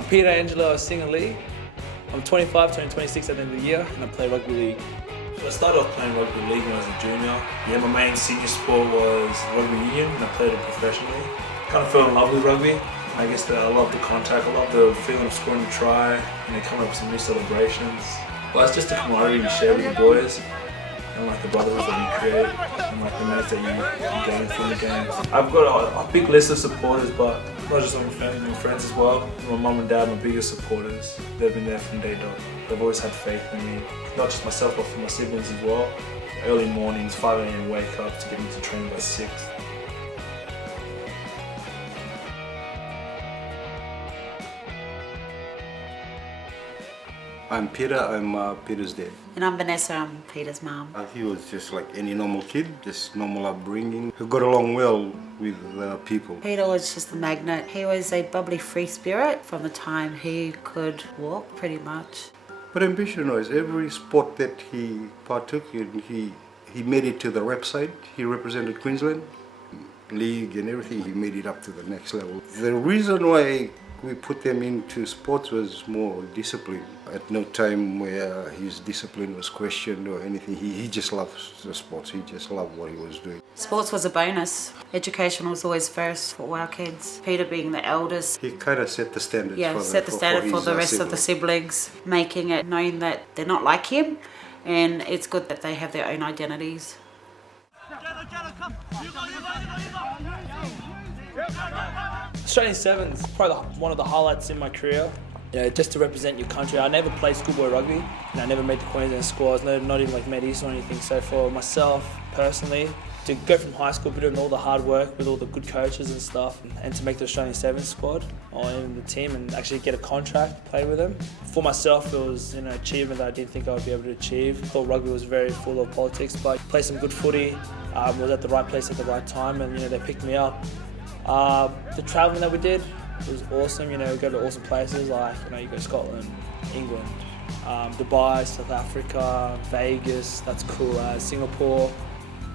Peter Angelo Singer League. I'm 25, turning 26 at the end of the year, and I play rugby league. So I started off playing rugby league when I was a junior. Yeah, my main senior sport was rugby union, and I played it professionally. Kind of fell in love with rugby. I guess that I love the contact, I love the feeling of scoring a try, and then coming up with some new celebrations. Well, it's just a camaraderie you share with the boys, and like the brotherhoods that you create, and like the mates that you gain from the games. I've got a big list of supporters, but not just my family, my friends as well. My mum and dad, my biggest supporters. They've been there from day dot. They've always had faith in me, not just myself, but for my siblings as well. Early mornings, 5 a.m. wake up to get into training by 6. I'm Peter, I'm Peter's dad. And I'm Vanessa, I'm Peter's mum. He was just like any normal kid, just normal upbringing. He got along well with people. Peter was just a magnet. He was a bubbly free spirit from the time he could walk, pretty much. But ambition-wise, every sport that he partook in, he made it to the rep side. He represented Queensland, league and everything. He made it up to the next level. The reason why we put them into sports was more discipline. At no time where his discipline was questioned or anything. He just loves the sports. He just loved what he was doing. Sports was a bonus. Education was always first for our kids. Peter being the eldest. He kind of set the standard. Yeah, set the standard for the rest of the siblings, making it known that they're not like him, and it's good that they have their own identities. Australian Sevens, probably one of the highlights in my career. You know, just to represent your country. I never played schoolboy rugby. I never made the Queensland squads, not even like made East or anything. So for myself, personally, to go from high school, doing all the hard work with all the good coaches and stuff, and to make the Australian Sevens squad or in the team and actually get a contract, play with them. For myself, it was an achievement that I didn't think I would be able to achieve. I thought rugby was very full of politics, but I played some good footy, was at the right place at the right time, and they picked me up. The travelling that we did, it was awesome. We go to awesome places like you go to Scotland, England, Dubai, South Africa, Vegas. That's cool. Singapore.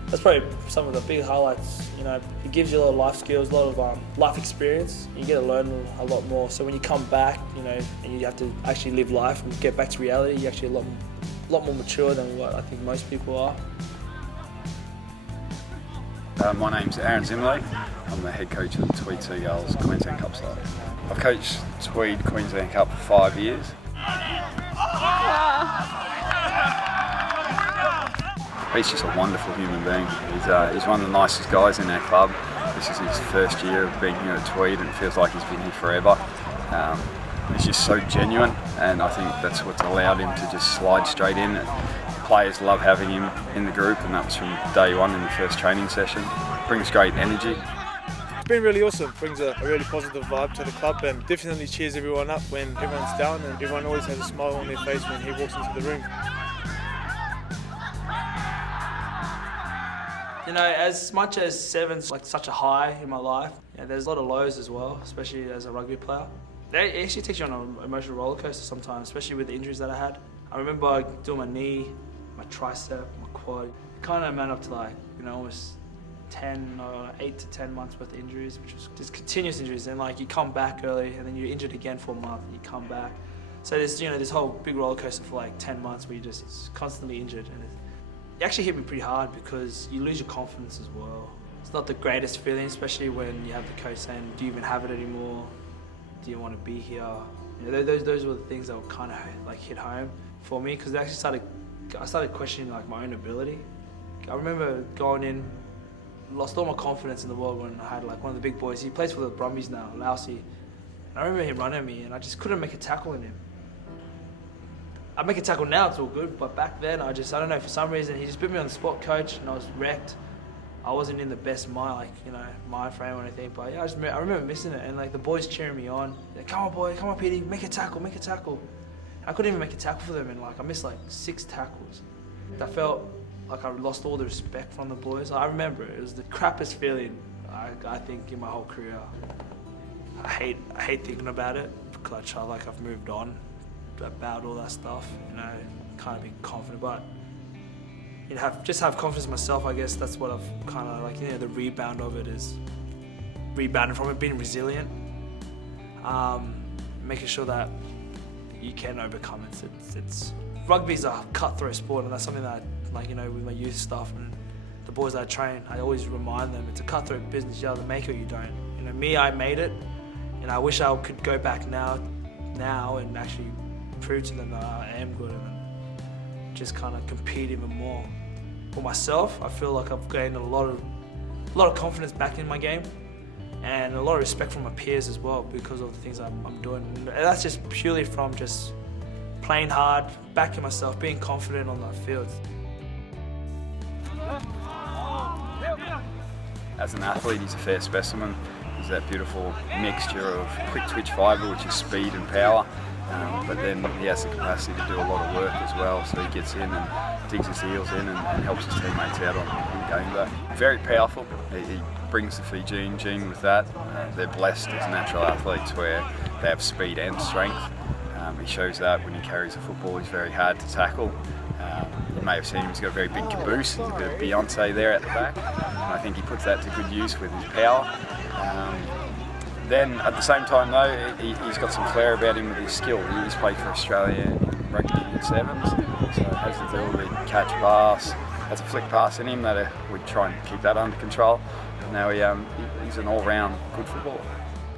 That's probably some of the big highlights. It gives you a lot of life skills, a lot of life experience. You get to learn a lot more. So when you come back, and you have to actually live life and get back to reality, you're actually a lot more mature than what I think most people are. My name's Aaron Zimley. I'm the head coach of the Tweed Seagulls Queensland Cup side. I've coached Tweed Queensland Cup for 5 years. He's just a wonderful human being. He's one of the nicest guys in our club. This is his first year of being here at Tweed and it feels like he's been here forever. He's just so genuine, and I think that's what's allowed him to just slide straight in. Players love having him in the group, and that was from day one in the first training session. Brings great energy. It's been really awesome. Brings a really positive vibe to the club and definitely cheers everyone up when everyone's down, and everyone always has a smile on their face when he walks into the room. As much as sevens like such a high in my life, there's a lot of lows as well, especially as a rugby player. It actually takes you on an emotional roller coaster sometimes, especially with the injuries that I had. I remember doing my knee, my tricep, my quad. It kind of amounted up to almost 8 to 10 months worth of injuries, which was just continuous injuries. And you come back early, and then you're injured again for a month, and you come back. So there's this whole big roller coaster for 10 months where you're just constantly injured. And it actually hit me pretty hard because you lose your confidence as well. It's not the greatest feeling, especially when you have the coach saying, "Do you even have it anymore? Do you want to be here?" Those were the things that were kind of hit home for me, because I started questioning my own ability. I remember going in, lost all my confidence in the world when I had one of the big boys. He plays for the Brumbies now, Lousy. And I remember him running at me, and I just couldn't make a tackle in him. I make a tackle now, it's all good, but back then I don't know, for some reason he just put me on the spot, coach, and I was wrecked. I wasn't in the best mind frame or anything, but I remember missing it, and the boys cheering me on. "Come on, boy, come on, Petey, make a tackle, make a tackle." I couldn't even make a tackle for them, and I missed 6 tackles. I felt like I lost all the respect from the boys. I remember it was the crappiest feeling I think in my whole career. I hate thinking about it because I feel like I've moved on about all that stuff. Kind of be confident, but have confidence in myself. I guess that's what I've kind of the rebound of it is rebounding from it, being resilient. making sure that you can overcome it. It's rugby's a cutthroat sport, and that's something that, like, you know, with my youth stuff and the boys that I train, I always remind them it's a cutthroat business. You either make it or you don't. You know, me, I made it, and I wish I could go back now and actually prove to them that I am good and just kind of compete even more. For myself, I feel like I've gained a lot of confidence back in my game, and a lot of respect from my peers as well because of the things I'm doing. And that's just purely from just playing hard, backing myself, being confident on the field. As an athlete, he's a fair specimen. He's that beautiful mixture of quick twitch fibre, which is speed and power, but then he has the capacity to do a lot of work as well, so he gets in and digs his heels in and helps his teammates out on game day. Very powerful. He brings the Fijian gene with that. They're blessed as natural athletes where they have speed and strength. He shows that when he carries a football. He's very hard to tackle. You may have seen him, he's got a very big caboose. He's a bit of Beyonce there at the back. And I think he puts that to good use with his power. Then at the same time though, he's got some flair about him with his skill. He's played for Australia in rugby in sevens, so has the ability to catch pass, has a flick pass in him that we try and keep that under control. And now he's an all-round good footballer.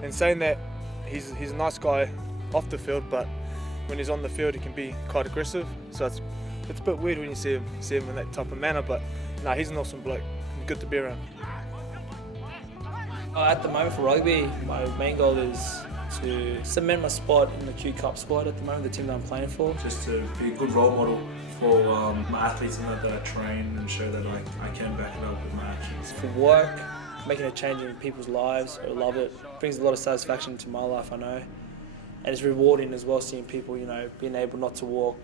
In saying that, he's a nice guy off the field, but when he's on the field he can be quite aggressive, so it's a bit weird when you see him in that type of manner, but no, he's an awesome bloke, good to be around. At the moment for rugby, my main goal is to cement my spot in the Q Cup squad at the moment, the team that I'm playing for. Just to be a good role model for my athletes and that I train, and show that I can back it up with my actions. For work, making a change in people's lives, I love it. Brings a lot of satisfaction to my life, I know. And it's rewarding as well, seeing people, you know, being able not to walk,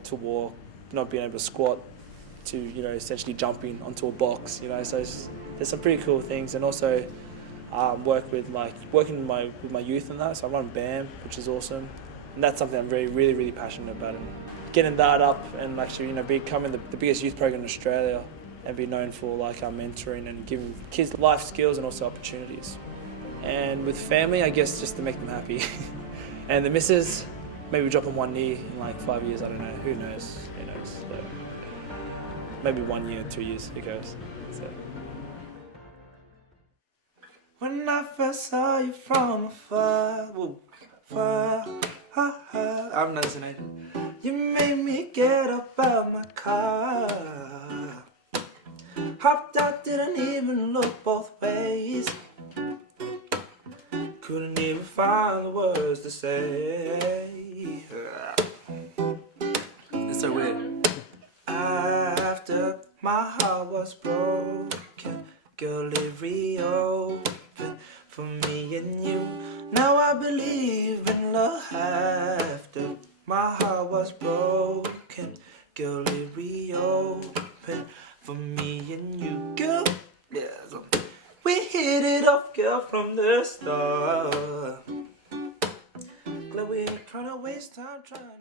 not being able to squat, to, you know, essentially jumping onto a box, you know. So there's some pretty cool things, and also working with my youth and that. So I run BAM, which is awesome, and that's something I'm really passionate about. And getting that up and actually, you know, becoming the biggest youth program in Australia, and be known for like our mentoring and giving kids life skills and also opportunities. And with family, I guess just to make them happy. And the missus, maybe drop on one knee in like 5 years, I don't know, who knows. So maybe 1 year, 2 years, who cares. So. When I first saw you from afar, I'm not listening. You made me get up out my car. Hopped out, didn't even look both ways. Couldn't even find the words to say. It's so weird. After my heart was broken, girl, it reopened for me and you. Now I believe in love. After my heart was broken, girl, it reopened for me and you, girl. Yeah, we hit it off, girl, from the start. Glad we ain't trying to waste time trying to